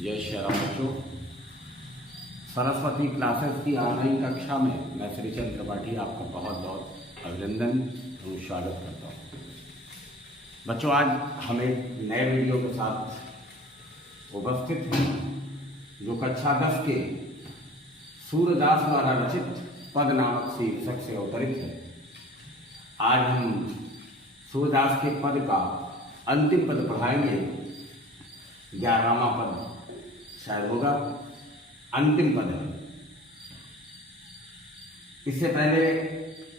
जय श्री राम बच्चों। सरस्वती क्लासेस की ऑनलाइन कक्षा में मैं श्रीचंद त्रिपाठी आपका बहुत बहुत अभिनंदन एवं स्वागत करता हूँ। बच्चों, आज हम एक नए वीडियो के साथ उपस्थित हैं जो कक्षा 10 के सूरदास द्वारा रचित पद नामक शीर्षक से अवतरित है। आज हम सूरदास के पद का अंतिम पद पढ़ाएंगे। 11वां पद शायद होगा, अंतिम पद है। इससे पहले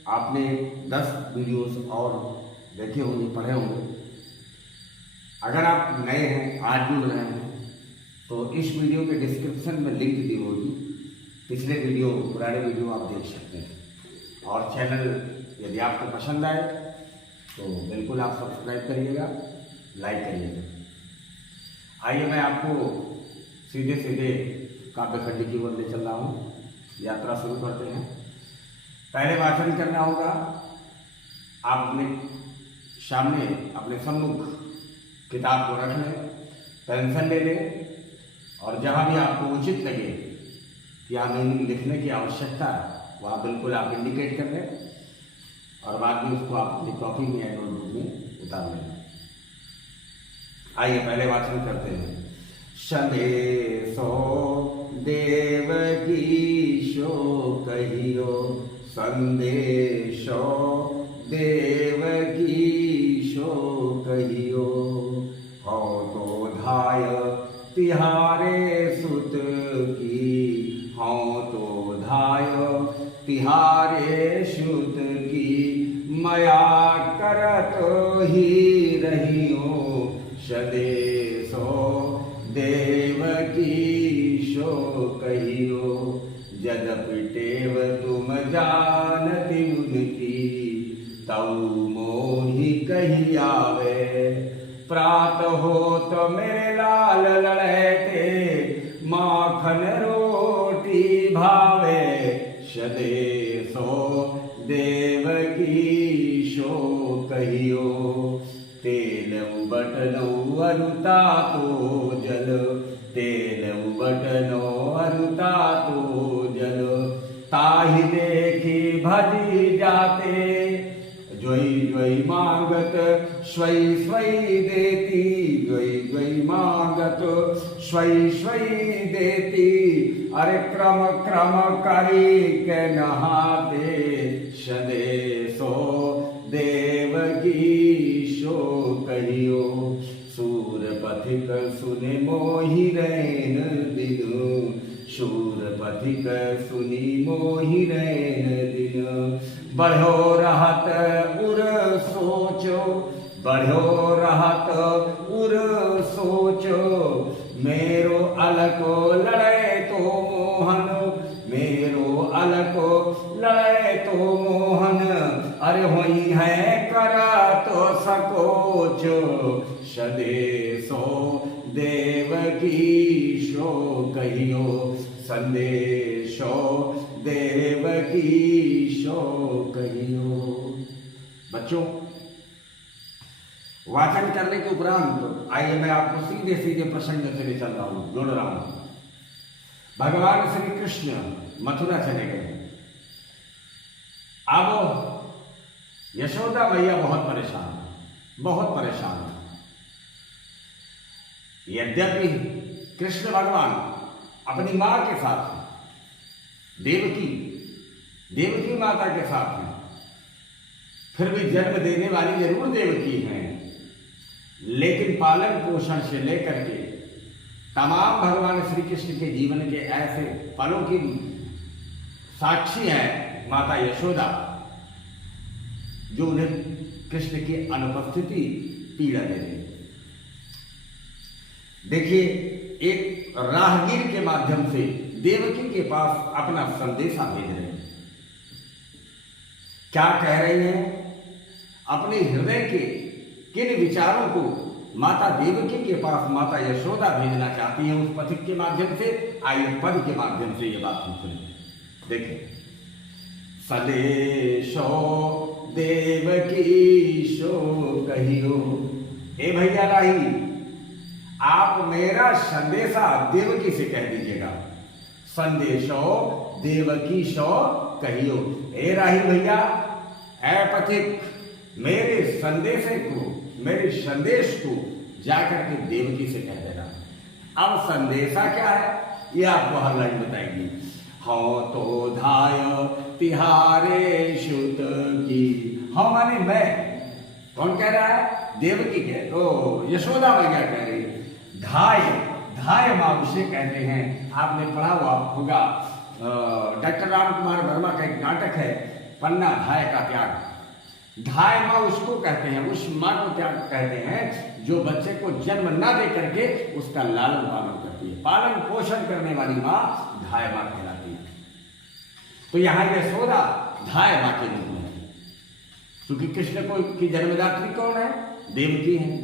आपने 10 वीडियोस और देखे होंगे, पढ़े होंगे। अगर आप नए हैं, आज जुड़ रहे हैं, तो इस वीडियो के डिस्क्रिप्शन में लिंक दी होगी। पिछले वीडियो, पुराने वीडियो आप देख सकते हैं। और चैनल यदि आपको पसंद आए तो बिल्कुल आप सब्सक्राइब करिएगा, लाइक करिएगा। आइए मैं आपको सीधे सीधे काव्य खंड की ओर ले चल रहा हूँ। यात्रा शुरू करते हैं। पहले वाचन करना होगा। आप अपने सामने, अपने सम्मुख किताब को रख लें, पेंसिल ले लें और जहाँ भी आपको उचित लगे कि आप मीनिंग लिखने की आवश्यकता है, वहाँ बिल्कुल आप इंडिकेट कर लें और बाद में उसको आप अपनी कॉपी में या नोटबुक में उतार लें। आइए पहले वाचन करते हैं। संदेशो देवकीशो कहियो, संदेशो देवकीशो कहियो। हो तो धाय तिहारे सुत की, हो तो धाय तिहारे सुत की। मया करत ही रहियो, सदेशो देवकीशो कहियो। यद्यपि टेव तुम जानती उनकी, तऊ मोहि कही आवे। प्रात हो तो मेरे लाल लड़ते, माखन रोटी भावे। सदेशो देवकीशो कहियो। तेल बटनो अरुता तो जल, तेल बटनो अरुता तो जल। ताहि देखी भजी जाते, जोई जोई मांगत स्वई स्वई देती। जोई जोई मांगत स्वई स्वई देती। अरे क्रम क्रम करी के नहाते, सदेशो देवकीशो कहियो। सूर पथिक सुने मोहि रैन दिनु, सूर पथिक सुनी मोहि रैन दिन। बढ़ो रहत उर सोचो, बढ़ो रहत उर सोचो। मेरो अलको लड़े तो मोहन, मेरो अलको लड़े तो मोहन। अरे होई है करा तो सकोचो, सदेशो देवकीशो कहियो। संदेशो देवकीशो कहियो। बच्चों, वाचन करने के उपरांत आइए मैं आपको सीधे सीधे प्रसंग से ले चल रहा हूं, जोड़ रहा हूं। भगवान श्री कृष्ण मथुरा चले गए। अब यशोदा मैया बहुत परेशान है, बहुत परेशान है। यद्यपि कृष्ण भगवान अपनी मां के साथ हैं, देवकी माता के साथ हैं, फिर भी जन्म देने वाली जरूर देवकी हैं, लेकिन पालन पोषण से लेकर के तमाम भगवान श्री कृष्ण के जीवन के ऐसे पलों की साक्षी है माता यशोदा, जो उन्हें कृष्ण की अनुपस्थिति पीड़ा दे रही है। देखिए, एक राहगीर के माध्यम से देवकी के पास अपना संदेशा भेज रहे हैं। क्या कह रही हैं? अपने हृदय के किन विचारों को माता देवकी के पास माता यशोदा भेजना चाहती हैं उस पथिक के माध्यम से। आइए पद के माध्यम से ये बात हम सुनें। देखिए, सदेशो देवकीशो कहियो। हे भैया राही, आप मेरा संदेशा देवकी से कह दीजिएगा। संदेशो देवकी सो कहियो। ए राही भैया, ए पथिक, मेरे संदेश को जाकर के देवकी से कह देना। अब संदेशा क्या है ये आपको हर लाइन बताएगी। हो तो धाय तिहारे शुत की। हाँ माने मैं, कौन कह रहा है? देवकी कह, तो यशोदा मैया कह रही है। धाय माँ उसे कहते हैं, आपने पढ़ा हुआ होगा, डॉक्टर राम कुमार वर्मा का एक नाटक है पन्ना धाय का त्याग। धाय माँ उसको कहते हैं, उस माँ को त्याग कहते हैं जो बच्चे को जन्म ना दे करके उसका लालन पालन करती है। पालन पोषण करने वाली माँ धाय माँ कहलाती है। तो यहाँ यशोदा धाय माँ के रूप में है, क्योंकि कृष्ण को की जन्मदात्री कौन है? देवकी है।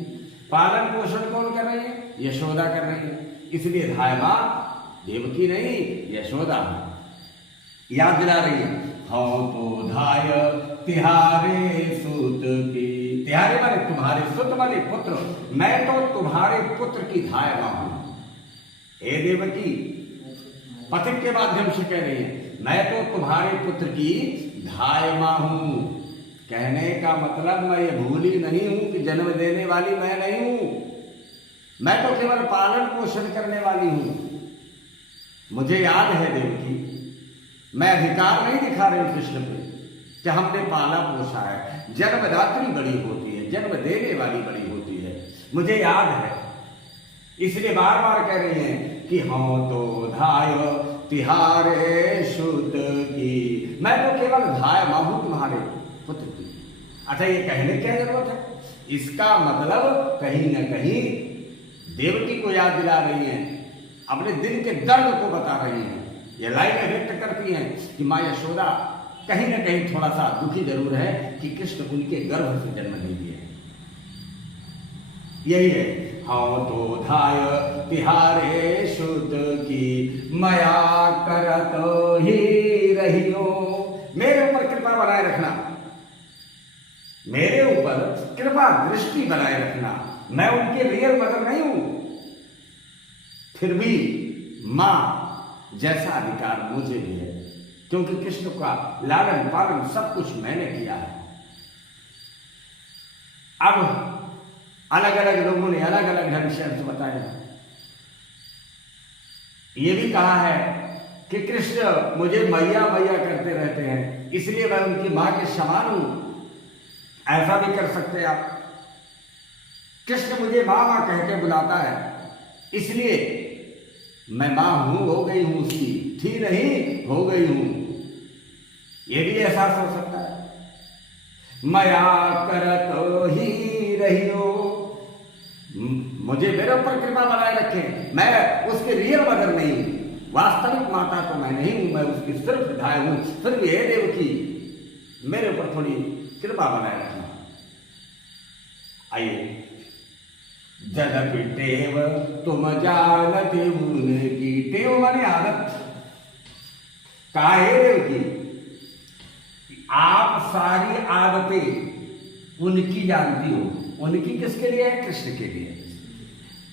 पालन पोषण कौन कर रही है? यशोदा कर रही है। इसलिए धाय माँ देवकी नहीं यशोदा है। याद दिला रही है। हो तो धाय तिहारे सुत की। तिहारे माने तुम्हारे, सुत माने पुत्र। मैं तो तुम्हारे पुत्र की धाय माँ हूं। हे देवकी, पथिक के माध्यम से कह रही है, मैं तो तुम्हारे पुत्र की धाय माँ हूं। कहने का मतलब मैं ये भूली नहीं हूं कि जन्म देने वाली मैं नहीं हूं, मैं तो केवल पालन पोषण करने वाली हूं। मुझे याद है देवकी, मैं अधिकार नहीं दिखा रही हूं कृष्ण पे कि हमने पाला पोसा है। जन्मदात्री बड़ी होती है, जन्म देने वाली बड़ी होती है, मुझे याद है। इसलिए बार बार कह रही हैं कि हो तो धाय तिहारे शुत की। मैं तो केवल धाय माँ हूं तुम्हारे पुत्र की। अच्छा, ये कहने की क्या जरूरत है? इसका मतलब कहीं ना कहीं देवकी को याद दिला रही हैं, अपने दिल के दर्द को बता रही हैं। ये लाइन व्यक्त करती हैं कि माँ यशोदा कहीं ना कहीं थोड़ा सा दुखी जरूर है कि कृष्ण उनके गर्भ से जन्म नहीं लिए। यही है, हाँ तो धाय तिहारे शुद्ध की मया करत ही रहियो। मेरे ऊपर कृपा बनाए रखना, मेरे ऊपर कृपा दृष्टि बनाए रखना। मैं उनके रियल मदर नहीं हूं, फिर भी मां जैसा अधिकार मुझे भी है, क्योंकि कृष्ण का लालन पालन सब कुछ मैंने किया है। अब अलग अलग लोगों ने अलग अलग ढंग से अर्थ बताया। ये भी कहा है कि कृष्ण मुझे मैया मैया करते रहते हैं, इसलिए मैं उनकी मां के समान हूं। ऐसा भी कर सकते आप, कृष्ण मुझे मां मां कह के बुलाता है, इसलिए मैं मां हूं, हो गई हूं उसकी, थी नहीं हो गई हूं। यह भी एहसास हो सकता है। मया करत ही रहियो, मुझे मेरे ऊपर कृपा बनाए रखें। मैं उसके रियल मदर नहीं, वास्तविक माता तो मैं नहीं हूं, मैं उसकी सिर्फ धाय हूं। फिर भी हे देवकी, मेरे ऊपर थोड़ी कृपा बनाए रखना। आइए, जदपि टेव तुम जानते उनकी। टेव माने आदत। काहे देवकी, आप सारी आदतें उनकी जानती हो। उनकी किसके लिए है? कृष्ण के लिए।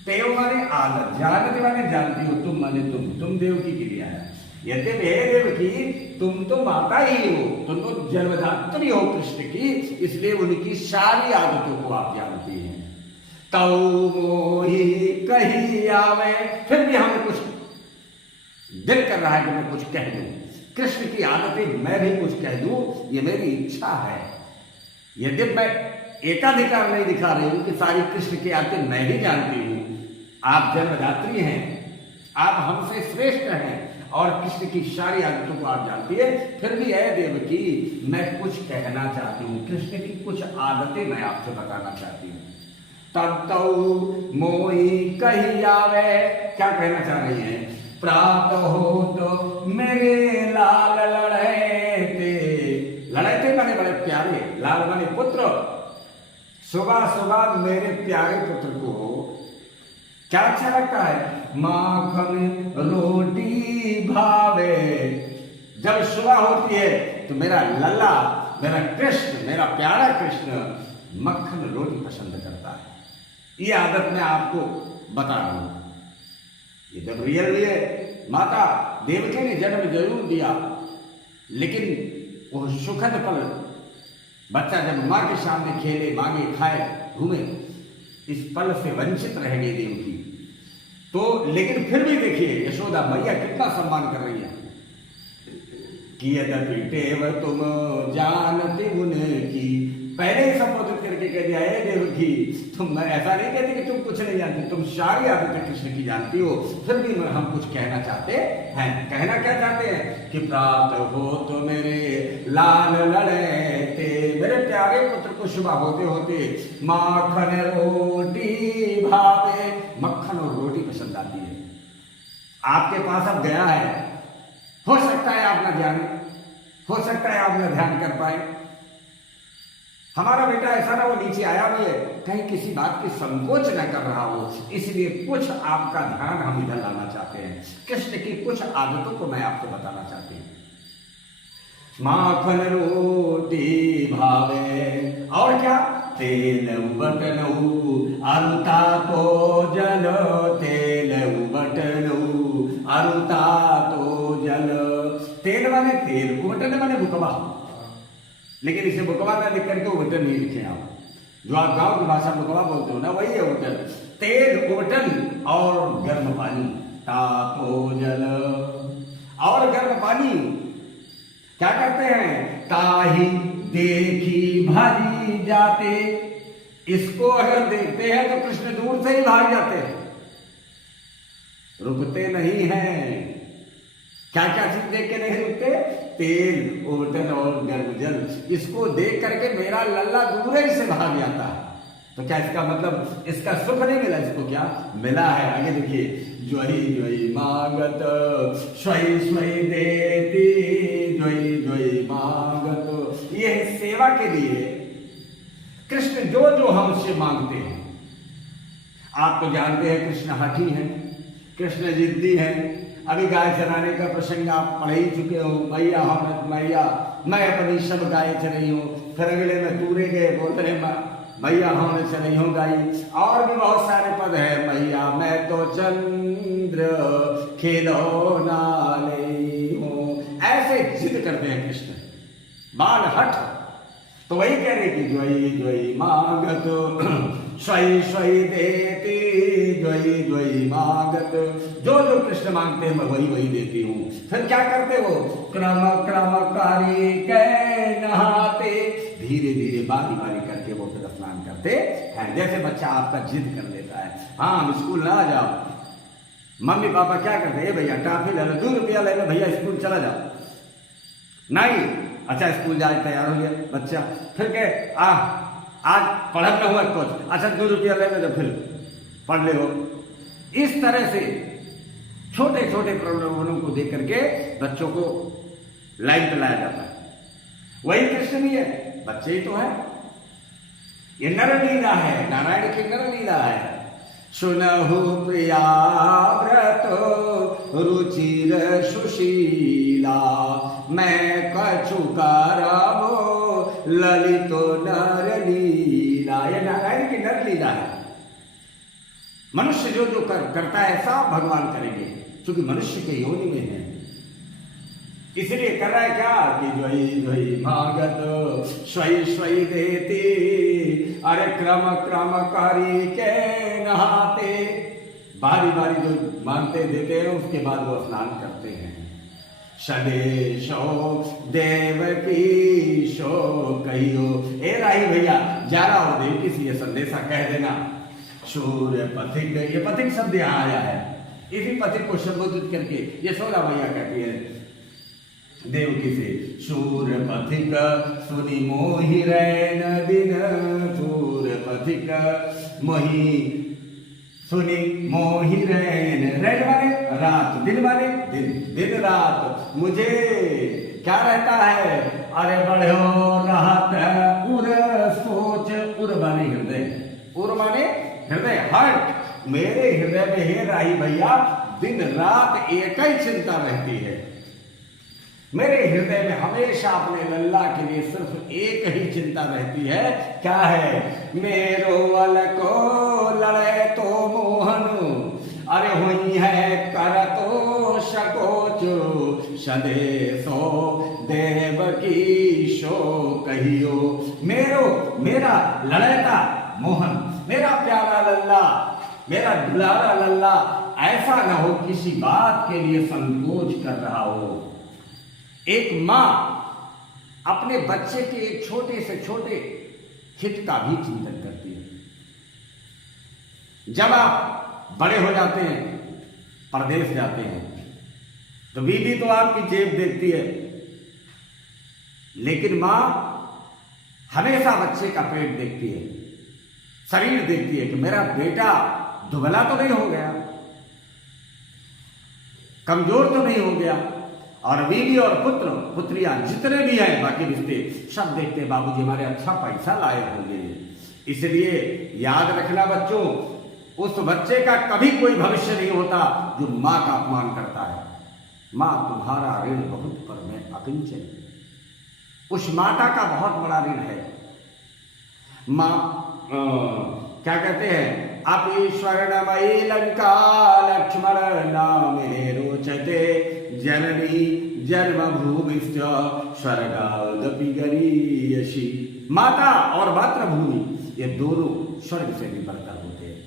टेव माने आदत, जानते माने जानती हो, तुम माने तुम देवकी के लिए आया। यद्यपि हे देवकी, तुम तो माता ही हो, तुम तो जन्मदात्री हो कृष्ण की, इसलिए उनकी सारी आदतों को आप जानती हैं। तौ मोहि कही आवे, फिर भी हमें कुछ दिल कर रहा है कि मैं कुछ कह दूं, कृष्ण की आदतें मैं भी कुछ कह दूं, ये मेरी इच्छा है। यद्यपि मैं एकाधिकार नहीं दिखा रही हूं कि सारी कृष्ण की आदतें मैं भी जानती हूं। आप जन्मदात्री हैं, आप हमसे श्रेष्ठ हैं और कृष्ण की सारी आदतों को आप जानती है, फिर भी है देवकी, मैं कुछ कहना चाहती हूँ, कृष्ण की कुछ आदतें मैं आपसे बताना चाहती हूँ। तब तो मोही कही आवे, क्या कहना चाह रही है? प्रातः हो तो मेरे लाल लड़ते, लड़ते माने बड़े प्यारे, लाल माने पुत्र। सुबह सुबह मेरे प्यारे पुत्र को क्या अच्छा लगता है? माखन रोटी भावे। जब सुबह होती है तो मेरा लल्ला, मेरा कृष्ण, मेरा प्यारा कृष्ण मक्खन रोटी पसंद करता है। ये आदत मैं आपको बता रहा हूं। ये जब रियल है, माता देवकी ने जन्म जरूर दिया, लेकिन वो सुखद पल, बच्चा जब माँ के सामने खेले, मांगे, खाए, घूमे, इस पल से वंचित रह गई देवकी। तो लेकिन फिर भी देखिए यशोदा मैया कितना सम्मान कर रही है कि यद्यपि टेव तुम जानते उनकी, पहले ही संबोधित करके कह दिया है देवकी, तुम ऐसा नहीं कहते कि तुम कुछ नहीं जानती, तुम सारी आदतें कृष्ण की जानती हो। फिर भी हम कुछ कहना चाहते हैं। कहना क्या चाहते हैं कि प्राप्त हो तो मेरे लाल लड़ते, मेरे प्यारे पुत्र को शुभ होते होते माखन रोटी भावे, मक्खन और रोटी पसंद आती है। आपके पास अब गया है, हो सकता है आप ना जाने, हो सकता है आप ना ध्यान कर पाए। हमारा बेटा ऐसा ना वो नीचे आया भी है, कहीं किसी बात की संकोच न कर रहा हो, इसलिए कुछ आपका ध्यान हम इधर लाना चाहते हैं। कृष्ण की कुछ आदतों को मैं आपको बताना चाहती हूँ। माखन रोटी भावे, और क्या, तेल बटनऊ अरुता तो जल, तेल बटनऊ अरुता तो जल। तेल माने तेल, उबटन माने बुकवा, लेकिन इसे बुकवा ना लिख करके उबटन नहीं लिखे आप। जो आप गांव की भाषा बुकवा बोलते हो ना, वही है उबटन। तेल, उबटन और गर्म पानी, तापो जल, और गर्म पानी। क्या करते हैं, ताही देखी भागी जाते, इसको अगर देखते हैं तो कृष्ण दूर से ही भाग जाते हैं, रुकते नहीं हैं। क्या क्या चीज देख के नहीं रुकते, तेल, उबटन और गर्म जल, इसको देख करके मेरा लल्ला दूर ही से भाग जाता है। तो क्या इसका मतलब इसका सुख नहीं मिला, इसको क्या मिला है? आगे देखिए, ज्वई ज्वई मांगत स्वई स्वई देती, ज्वई ज्वई मांगत, ये सेवा के लिए कृष्ण जो जो हमसे मांगते हैं। आप तो जानते हैं कृष्ण हठी हैं, कृष्ण जिद्दी हैं। अभी गाय चराने का प्रसंग आप पढ़ ही चुके हो, मैया हम मैया मैं अपनी सब गाय चराई हूँ। फिर अगले में तूरे गए, बोल रहे मैया हम चराई हूँ गाय। और भी बहुत सारे पद है, मैया मैं तो चंद्र खिलौना ले हूँ। ऐसे जिद करते हैं कृष्ण, बाल हट। तो वही कह रहे कि ज्वई ज्वई मांगत स्वई स्वई देती, ज्वई ज्वई मांगत, जो जो कृष्ण मांगते हैं मैं वही वही देती हूँ। फिर क्या करते हो, क्रम क्रमकारी कै नहाते, धीरे धीरे बारी बारी करके वो फिर स्नान करते हैं। जैसे बच्चा आपका जिद कर लेता है, हाँ हम स्कूल ना जाओ, मम्मी पापा क्या करते हैं, भैया टॉफी ले लो, 2 रुपया ले लो, भैया स्कूल चला जाओ। नहीं, अच्छा स्कूल जाए, तैयार हो गया बच्चा, फिर कहे आज पढ़त में हुआ कुछ, अच्छा 2 रुपया ले लो, फिर पढ़ ले हो। इस तरह से छोटे छोटे प्रलोभनों को देख करके बच्चों को लाइन पे लाया जाता है। वही कृष्ण भी है, बच्चे ही तो है। ये नर लीला है, नारायण की नर लीला है। सुनहु प्रिया व्रत रुचिर सुशीला, मैं कछु करबो ललितो नर लीला। ये नारायण की नर लीला है। मनुष्य जो जो करता है सब भगवान करेंगे, क्योंकि मनुष्य के योनि में है। इसलिए कर रहा है क्या कि ज्वई ज्वई भागत स्वई स्वई देती, अरे क्रम क्रमकारी के नहाते, बारी बारी जो मांगते देते हैं उसके बाद वो स्नान करते हैं। सदेशो देवकी शो कहियो, ए राही भैया जा रहा हो देवकी से ये संदेशा कह देना। सूर्य पथिक, ये पथिक शब्द यहाँ आया है, इसी पथिक को संबोधित करके यशोदा मैया कहती है देवकी से, सूर्य पथिक सुनी मोहि रैन दिन, सूर्य पथिक मोहि सुनी मोहि रैन, रैन माने रात, दिन माने दिन, दिन रात मुझे क्या रहता है, अरे बढ़ो रहत उर सोच, उर माने हृदय, उर माने हृदय, हट मेरे हृदय में हे राही भैया दिन रात एक ही चिंता रहती है। मेरे हृदय में हमेशा अपने लल्ला के लिए सिर्फ एक ही चिंता रहती है, क्या है, मेरो अलको लड़े तो मोहन, अरे हुई है कर तो शकोच, सदेशो देव की शो कहियो। मेरा लड़ेता मोहन, मेरा प्यारा लल्ला, मेरा दुलारा लल्ला ऐसा न हो किसी बात के लिए संकोच कर रहा हो। एक मां अपने बच्चे के एक छोटे से छोटे हित का भी चिंतन करती है। जब आप बड़े हो जाते हैं, परदेश जाते हैं, तो बीवी तो आपकी जेब देखती है, लेकिन मां हमेशा बच्चे का पेट देखती है, शरीर देखती है कि मेरा बेटा दुबला तो नहीं हो गया, कमजोर तो नहीं हो गया। और बीवी और पुत्र पुत्रियां जितने भी हैं बाकी रिश्ते सब देखते हैं बाबूजी हमारे अच्छा पैसा लाए होंगे। इसलिए याद रखना बच्चों, उस बच्चे का कभी कोई भविष्य नहीं होता जो मां का अपमान करता है। मां तुम्हारा ऋण बहुत पर मैं अकिंचन, उस माता का बहुत बड़ा ऋण है। मां क्या कहते हैं, अपि स्वर्णमयी लंका लक्ष्मण नाम रोचते, जननी जन्मभूमिश्च स्वर्गादपि गरीयसी। माता और मातृभूमि ये दोनों स्वर्ग से भी बढ़कर होते हैं।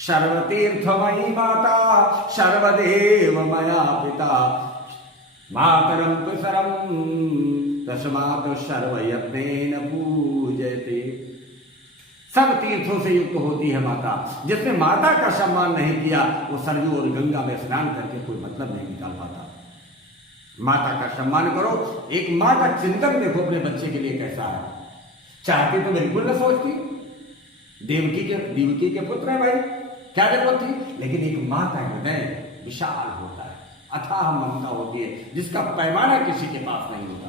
सर्वतीर्थमयी माता सर्वदेव मया पिता, मातरम पितरम तस्मात् सर्वयत्नेन पूजयते। सब तीर्थों से युक्त होती है माता। जिसने माता का सम्मान नहीं किया वो सरयू और गंगा में स्नान करके कोई मतलब नहीं निकाल पाता। माता का सम्मान करो। एक मां का चिंतन देखो अपने बच्चे के लिए कैसा है। चाहती तो बिल्कुल न सोचती, देवकी के पुत्र है भाई, क्या जरूरत थी। लेकिन एक मां का हृदय विशाल होता है, अथाह ममता होती है जिसका पैमाना किसी के पास नहीं होता।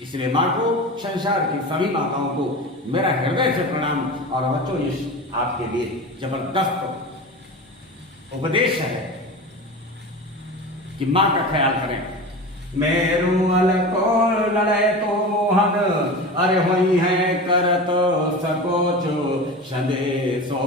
इसलिए मां को, संसार की सभी माताओं को मेरा हृदय से प्रणाम। और बच्चों ये आपके लिए जबरदस्त उपदेश है कि मां का ख्याल करें। मेरू अलको लड़े तो मोहन, अरे हुई है करत सकोच, संदेशो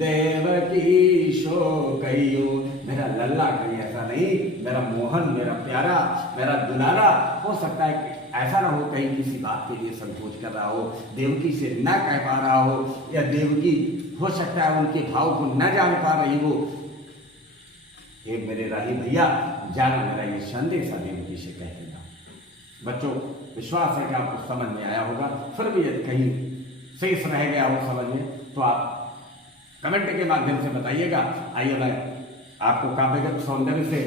देव की शो कहियो। मेरा लल्ला कहीं ऐसा नहीं, मेरा मोहन, मेरा प्यारा, मेरा दुलारा। हो सकता है कि ऐसा ना हो कहीं किसी बात के लिए संकोच कर रहा हो, देवकी से न कह पा रहा हो, या देवकी हो सकता है उनके भाव को न जान पा रही हो। एक मेरे राही भैया जाना मेरा ये संदेश देवकी से कह देना। बच्चों विश्वास है कि आपको समझ में आया होगा। फिर भी यदि कहीं शेष रह गया हो समझ में तो आप कमेंट के माध्यम से बताइएगा। आइए मैं आपको काव्यगत सौंदर्य से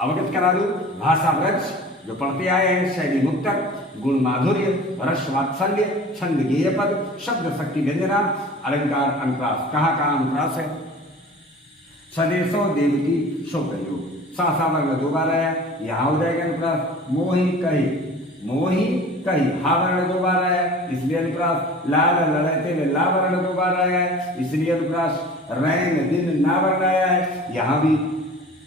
अवगत करा दूं। भाषा व्रज जो पढ़ते आए हैं, शैली मुक्तक, गुण माधुर्य, रस वात्सल्य, छंद गेय पद, शब्द शक्ति व्यंजना, अलंकार अनुप्रास। कहाँ कहाँ अनुप्रास है? सदेशो देवकी शो कहियो। सा वर्ग दो बार आया, यहाँ हो जाएगा अनुप्रास। मोही कही, मोही कही, हा वर्ण दो बार आया इसलिए अनुप्रास। लाल लड़ते में ला वर्ण दो बार आया है इसलिए अनुप्रास। रैन दिन ना वर्ण आया है यहाँ भी,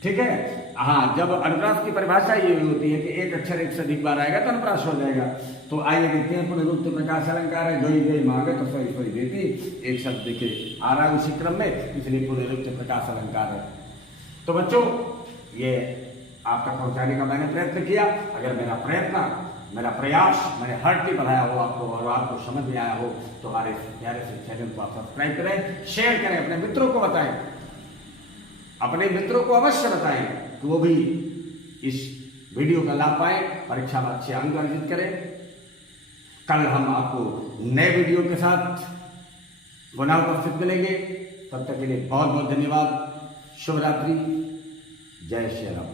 ठीक है। हाँ, जब अनुप्रास की परिभाषा ये होती है कि एक अक्षर एक से अधिक बार आएगा तो अनुप्रास हो जाएगा। तो आइए देखते हैं पुनरुक्त प्रकाश अलंकार है। जोई जोई मांगे तो सोई सोई देती, एक शब्द देखिए आ रहा है उसी क्रम में, इसलिए पुनरुक्त प्रकाश अलंकार है। तो बच्चों ये आपका पहुंचाने का मैंने प्रयत्न किया। अगर मेरा प्रयत्न, मेरा प्रयास, मैंने हर्ट बढ़ाया हो आपको और आपको समझ में आया हो तो हमारे प्यारे से चैनल को आप सब्सक्राइब करें, शेयर करें, अपने मित्रों को बताएं, अपने मित्रों को अवश्य बताएं कि वो भी इस वीडियो का लाभ पाए, परीक्षा में अच्छे अंक अर्जित करें। कल हम आपको नए वीडियो के साथ पुनः उपस्थित मिलेंगे। तब तक के लिए बहुत बहुत धन्यवाद। शुभ रात्रि, जय श्री राम।